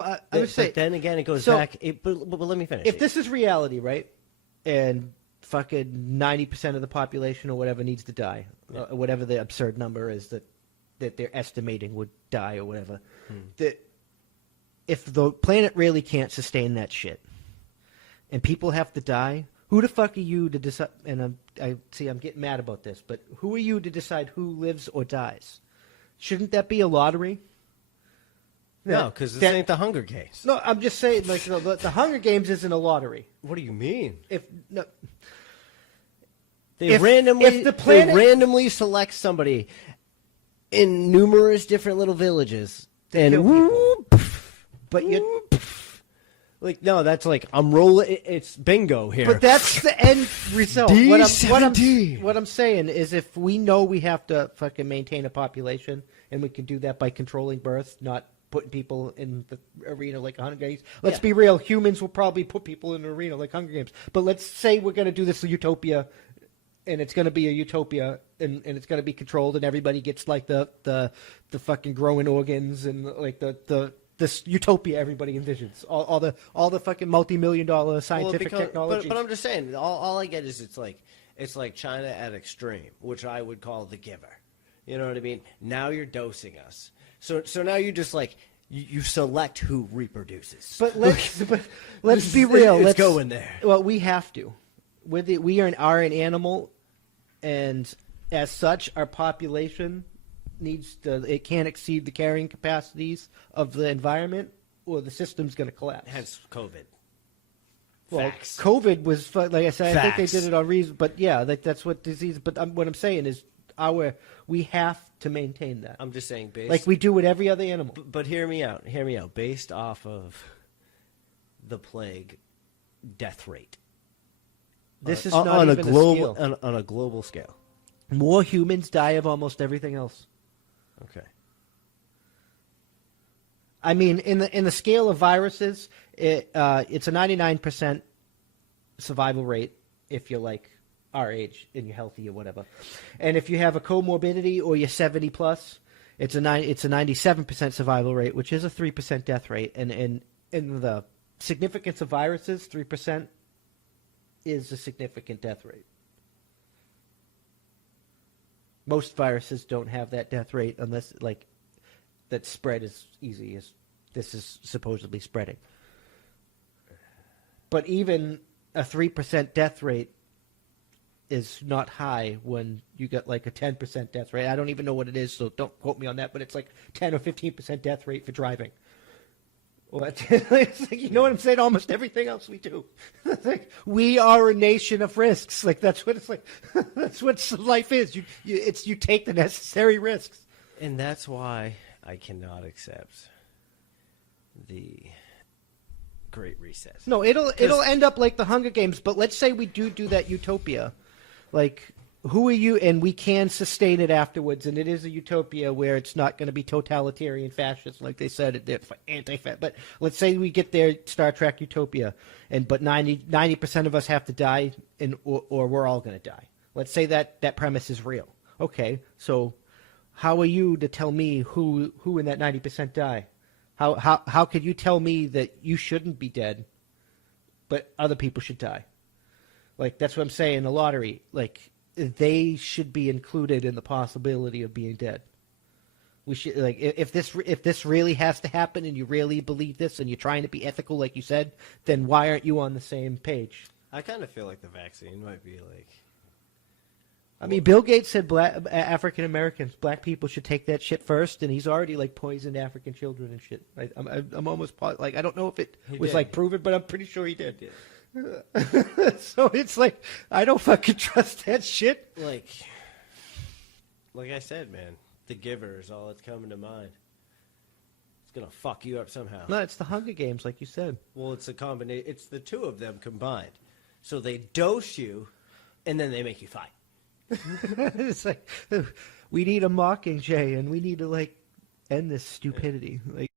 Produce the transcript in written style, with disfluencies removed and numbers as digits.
I would say. But then again, it goes So, back. But let me finish. If this is reality, right, and fucking 90% of the population or whatever needs to die, whatever the absurd number is that they're estimating would die or whatever, that if the planet really can't sustain that shit, and people have to die, who the fuck are you to decide? And I'm getting mad about this, but who are you to decide who lives or dies? Shouldn't that be a lottery? No, because this ain't the Hunger Games. No, I'm just saying, like, the Hunger Games isn't a lottery. What do you mean? They randomly select somebody in numerous different little villages, and but you. Like, no, that's like, I'm rolling, it's bingo here. But that's the end result. D17. What I'm saying is if we know we have to fucking maintain a population, and we can do that by controlling birth, not putting people in the arena like Hunger Games. Let's be real, humans will probably put people in an arena like Hunger Games. But let's say we're going to do this utopia, and it's going to be a utopia, and it's going to be controlled, and everybody gets like the fucking growing organs and like this utopia everybody envisions. All the fucking multi-million-dollar scientific technology. But I'm just saying, all I get is it's like China at extreme, which I would call the giver. You know what I mean? Now you're dosing us. So now you just like you select who reproduces. But let's be real. Let's go in there. Well, we have to. We are an animal, and as such, our population it can't exceed the carrying capacities of the environment, or the system's going to collapse. Hence COVID. Well, Facts. COVID was, like I said, Facts. I think they did it on reason, but yeah, that's what disease. But what I'm saying is, we have to maintain that. I'm just saying, like we do with every other animal. But hear me out. Hear me out. Based off of the plague death rate, this is not even a scale. On a global scale. More humans die of almost everything else. Okay. I mean, in the scale of viruses, it's a 99% survival rate if you're like our age and you're healthy or whatever. And if you have a comorbidity or you're 70 plus, it's a 97% survival rate, which is a 3% death rate. And in the significance of viruses, 3% is a significant death rate. Most viruses don't have that death rate unless, like, that spread as easy as this is supposedly spreading. But even a 3% death rate is not high when you get, like, a 10% death rate. I don't even know what it is, so don't quote me on that, but it's like 10 or 15% death rate for driving. Well, it's like, you know what I'm saying? Almost everything else we do. Like, we are a nation of risks. Like, that's what it's like. That's what life is. You take the necessary risks. And that's why I cannot accept the Great Reset. No, it'll end up like the Hunger Games. But let's say we do that utopia. Like, who are you? And we can sustain it afterwards. And it is a utopia where it's not going to be totalitarian fascist, like they said, anti-fascist. But let's say we get there, Star Trek utopia, but 90% of us have to die, or we're all going to die. Let's say that premise is real. Okay, so how are you to tell me who in that 90% die? How could you tell me that you shouldn't be dead, but other people should die? Like, that's what I'm saying. The lottery, like, they should be included in the possibility of being dead. We should, like, if this really has to happen, and you really believe this, and you're trying to be ethical, like you said, then why aren't you on the same page? I kind of feel like the vaccine might be like. I mean, Bill Gates said African Americans, black people should take that shit first, and he's already like poisoned African children and shit. I'm almost like, I don't know if it was like proven, but I'm pretty sure he did. So it's like, I don't fucking trust that shit. Like I said, man, the giver is all that's coming to mind. It's gonna fuck you up somehow. No, it's the Hunger Games, like you said. Well, it's a combination. It's the two of them combined. So they dose you, and then they make you fight. It's like, we need a Mockingjay, and we need to, like, end this stupidity. Like.